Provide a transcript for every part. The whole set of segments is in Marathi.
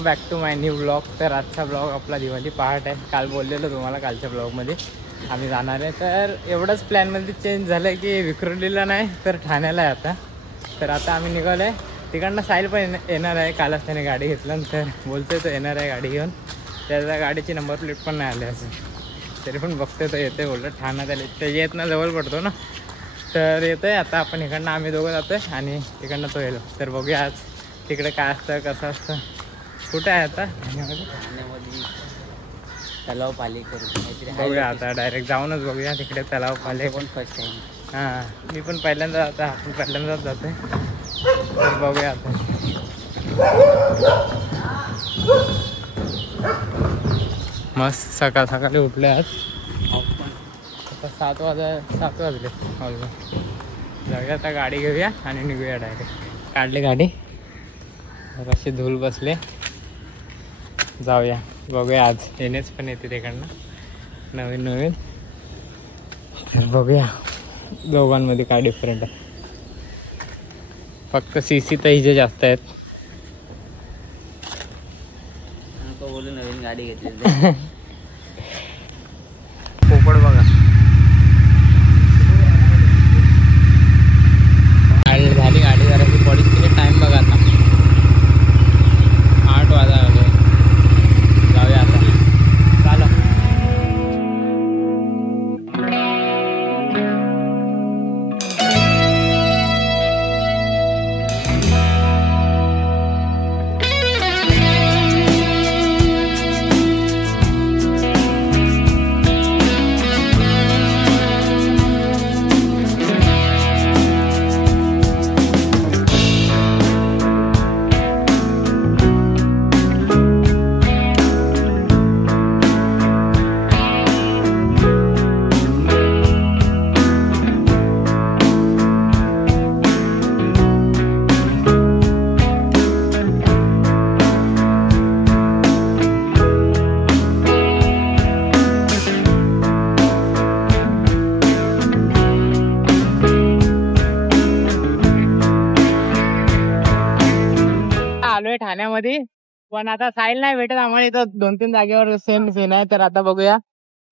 Welcome back to my new blog. तर आजचा ब्लॉग आपला दिवाळी पहाट आहे. काल बोललेलो तुम्हाला कालच्या ब्लॉगमध्ये आम्ही जाणार आहे. तर एवढंच प्लॅनमध्ये चेंज झालं की विक्रोलीला नाही तर ठाण्याला आहे आता. तर आता आम्ही निघालो आहे. तिकडनं साहिल पण येणार आहे. कालच त्याने गाडी घेतलं तर बोलतोय तो येणार आहे गाडी घेऊन. त्याच्या गाडीची नंबर प्लेट पण नाही आली असं, तरी पण बघतोय तो येतोय. बोलतो ठाण्यात आले ते येत ना, जवळ पडतो ना, तर येतोय. आता आपण इकडनं आम्ही दोघं जातोय आणि तिकडनं तो येलो. तर बघूया आज तिकडे काय असतं कसं असतं. कुठे आहे आता? ठाण्यामध्ये तलाव पालेकर बघूया आता डायरेक्ट जाऊनच बघूया तिकडे तलाव पाले. पण फर्स्ट टाइम. हां मी पण पहिल्यांदा आता आपण पहिल्यांदाच जातोय. तर बघूया आता. मस्त सकाळ सकाळी उठले आज. आता 7 वाजले ऑलमोस्ट. जाऊया आता गाडी घेऊया आणि निघूया डायरेक्ट. काढली गाडी, अशी धूल बसले. जाऊया बघूया. आज येणेच पण येते तिकडनं नवीन. तर बघूया दोघांमध्ये काय डिफरंट आहे. फक्त सीसी तर हिजे जास्त आहेत. बोलू नवीन गाडी घेतली. पोपट बघा. झाली गाडी जरा पॉलिश केली. टाइम बघा आता 8 वाजले. जाऊया आता. चालो. आलोय ठाण्यामध्ये, पण आता साहिल नाही भेटत आम्हाला. इथं 2-3 जागेवर सेम सीन आहे. तर आता बघूया.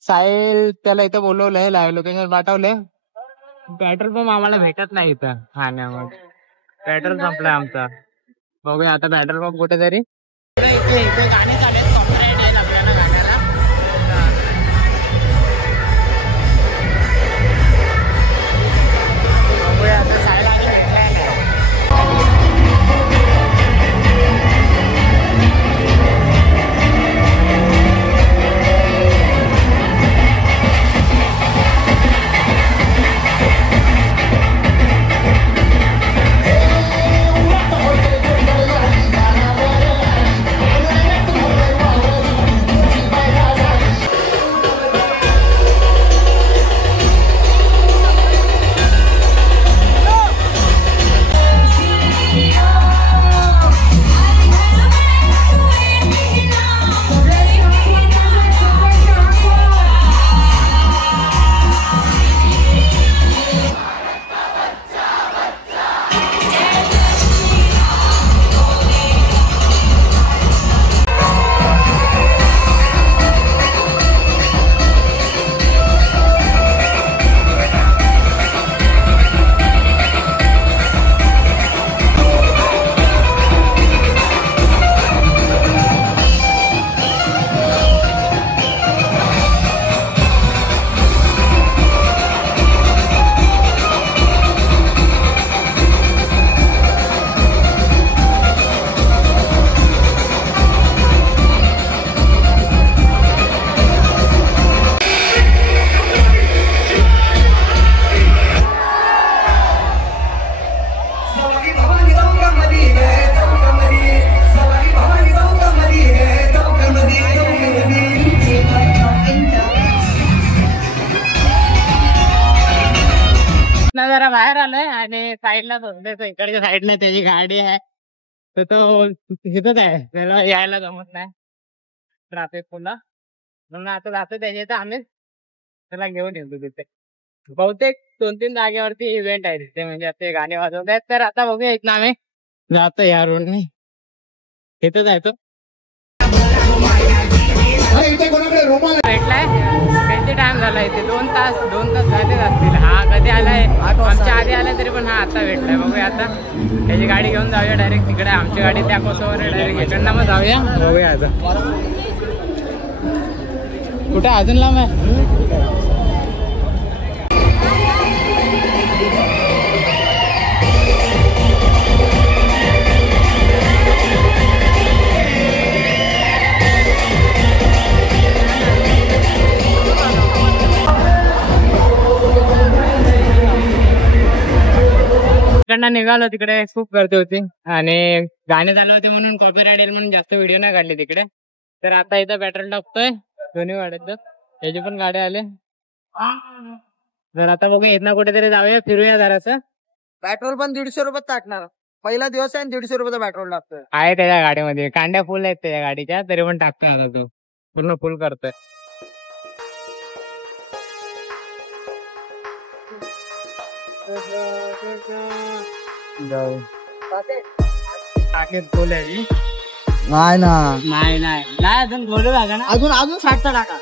साहिल त्याला इथं बोलवलंय, लाईव्ह लोकेशन पाठवलंय. पेट्रोल पंप आम्हाला भेटत नाही इथं ठाण्यामध्ये. पेट्रोल संपलाय आमचा. बघूया आता पेट्रोल पंप कुठेतरी. इथे गाणी चालू आहेत, कॉपीराइट आहे आपल्याला गाण्याला. बघूया आता साहिल आणि भेटलाय नाही. जरा बाहेर आलोय आणि साईडला इकडच्या साईडने त्याची गाडी आहे. तर तो तिथंच आहे, त्याला यायला जमत नाही ट्रॅफिक पुन्हा. म्हणून आता जातो त्याच्या इथं. आम्ही त्याला घेऊन येतो तिथे. बहुतेक 2-3 जागेवरती इव्हेंट आहे तिथे, म्हणजे ते गाणे वाजवत आहेत. तर आता बघूया. इथनं आम्ही जातो या रोडने. तिथंच आहे तो. भेटलाय किती टाइम झाला इथे 2 तास झालेच असतील. हा कधी आलाय आमच्या आधी आलाय तरी पण हा आता भेटलाय. बघूया आता त्याची गाडी घेऊन जाऊया डायरेक्ट तिकडे. आमची गाडी त्या कोसावर डायरेक्ट इकडनं मग जाऊया. बघूया आता कुठे अजून लांब आहे. तिकडनं निघालो. तिकडे खूप गर्दी होती आणि गाणे चालू होते म्हणून कॉपीराइट येईल म्हणून जास्त व्हिडिओ नाही काढले तिकडे. तर आता इथं पेट्रोल टाकतोय दोन्ही गाड्यात. त्याची पण गाडी आले. तर आता बघूया इथनं कुठेतरी जाऊया फिरूया जरासं. पेट्रोल पण 150 रुपयात टाकणार. पहिला दिवस आहे 150 रुपयाचा पेट्रोल टाकतोय. आहे त्याच्या गाडीमध्ये कांड्या फुल आहेत त्याच्या गाडीच्या तरी पण टाकतोय. आता तो पूर्ण फुल करतोय. टाकेत फुल आहे. नाही ना नाही अजून बोलू लागा ना. अजून 60चा टाका.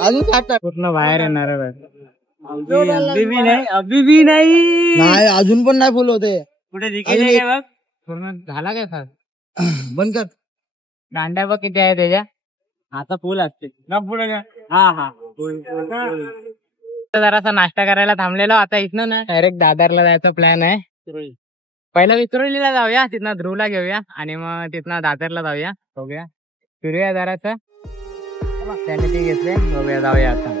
अजून 60चा पूर्ण बाहेर येणार आहे. अभी भी नाही. नाही अजून पण नाही फुल होते. कुठे दिखेल बघ. पूर्ण झाला काय सर. बंद कर. कांड्या बघ किती आहे त्याच्या. आता फुल असते ना पुढे. हा जरासा नाश्ता करायला थांबलेलो. आता इथनं ना डायरेक्ट दादरला जायचा प्लॅन आहे. पहिला विक्रोलीला जाऊया, तिथनं ध्रुवला घेऊया आणि मग तिथनं दादरला जाऊया. बघूया फिरूया जरासं. त्याने ते घेतले. बघूया जाऊया आता.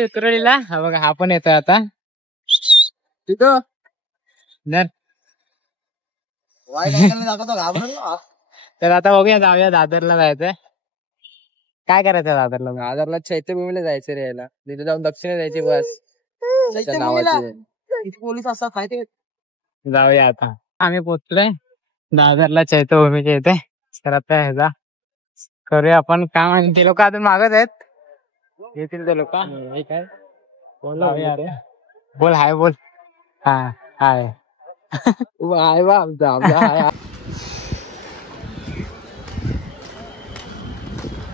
विक्रोलीला हा बघा हा पण येतोय आता. तिथं तर वाईट ऐकायला दाखवतो घाबरलो. तर आता बघूया जाऊया दादरला जायचंय. काय करायचं दादरला. दादरला चैत्यभूमीला जायचं रे यायला. तिथे जाऊन दक्षिण द्यायची बस. पोलीस असतात माहिती. जाऊया आता. आम्ही पोचलोय दादरला चैत्यभूमीच्या इथे. तर आता ह्याचा करूया आपण काम. आणि ते लोक अजून मागत आहेत. येतील ते लोक. काय बोल हाय बोल. हा हाय हाय बा आमचा.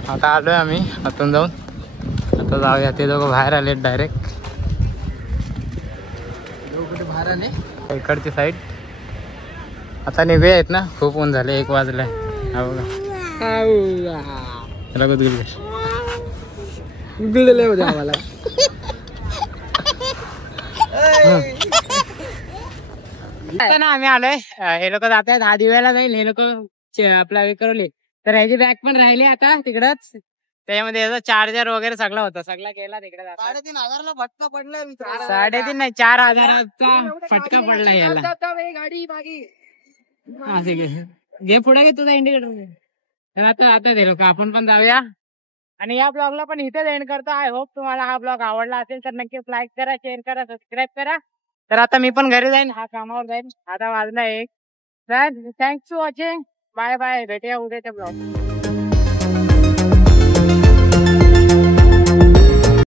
आता आलोय आम्ही आतून जाऊन. आता जाऊया. ते दोघं बाहेर आले डायरेक्ट. कुठे बाहेर आले इकडची साईड. आता निघूया येत ना. खूप ऊन झाले. 1 वाजलाय. हा बघा गुडले होते आम्हाला. ना आम्ही आलोय. हे लोक जात आहेत. हा दिव्याला जाईल. हे लोक आपला विक्रोली. तर ह्याची बॅग पण राहिली आता तिकडच. त्याच्यामध्ये याचा चार्जर वगैरे सगळा होता. सगळा गेला तिकडे. 3,500ला फटका पडलाय. 3.5 नाही 4,000चा फटका पडला याला. गाडी मागी घे पुढे घे तुझा इंडिकेटर. तर आता ते लोक आपण पण जाऊया. आणि या ब्लॉगला पण इथेच एंड करतो. आय होप तुम्हाला हा ब्लॉग आवडला असेल तर नक्कीच लाईक करा, शेअर करा, सबस्क्राईब करा. तर आता मी पण घरी जाईन. हा कामावर जाईन. आता वाजला 1. तर thanks for watching. Bye bye. भेटूया उद्याच्या ब्लॉग.